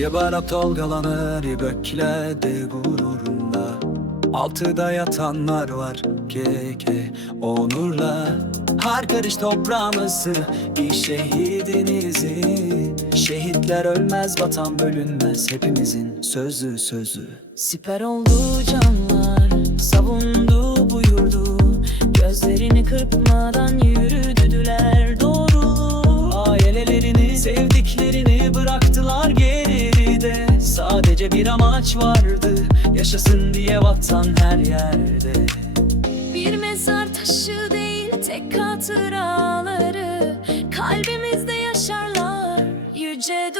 Bir barap tolgalanır göklerde gururunda Altıda yatanlar var keke onurla. Har karış toprağımızı bir şehidinizi Şehitler ölmez vatan bölünmez hepimizin sözü sözü. Siper oldu canlar Savundu buyurdu. Gözlerini kırpmadan yürüdüler Sadece bir amaç vardı Yaşasın diye vatan her yerde. Bir mezar taşı değil tek hatıraları. Kalbimizde yaşarlar yüce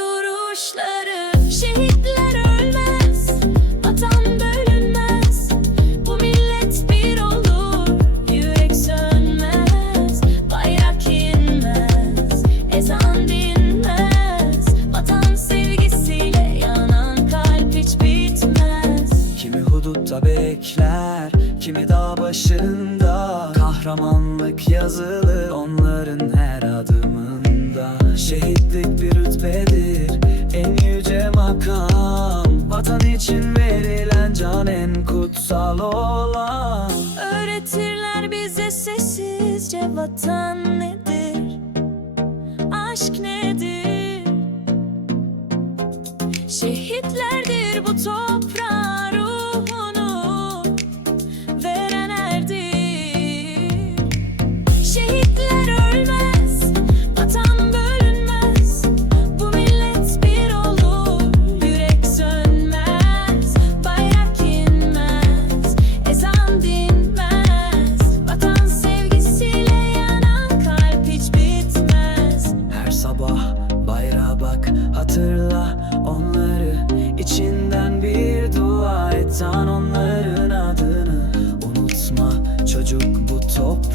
başında. Kahramanlık yazılı onların her adımında. Şehitlik bir rütbedir, en yüce makam. Vatan için verilen can en kutsal olan. Öğretirler bize sessizce vatan nedir,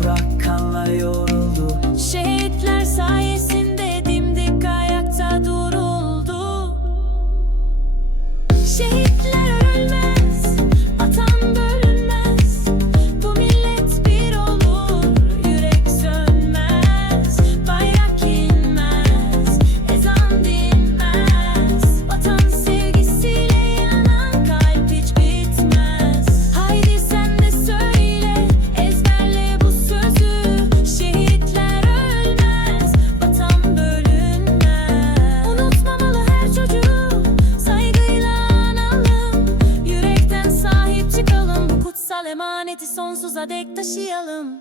stuck emaneti sonsuza dek taşıyalım.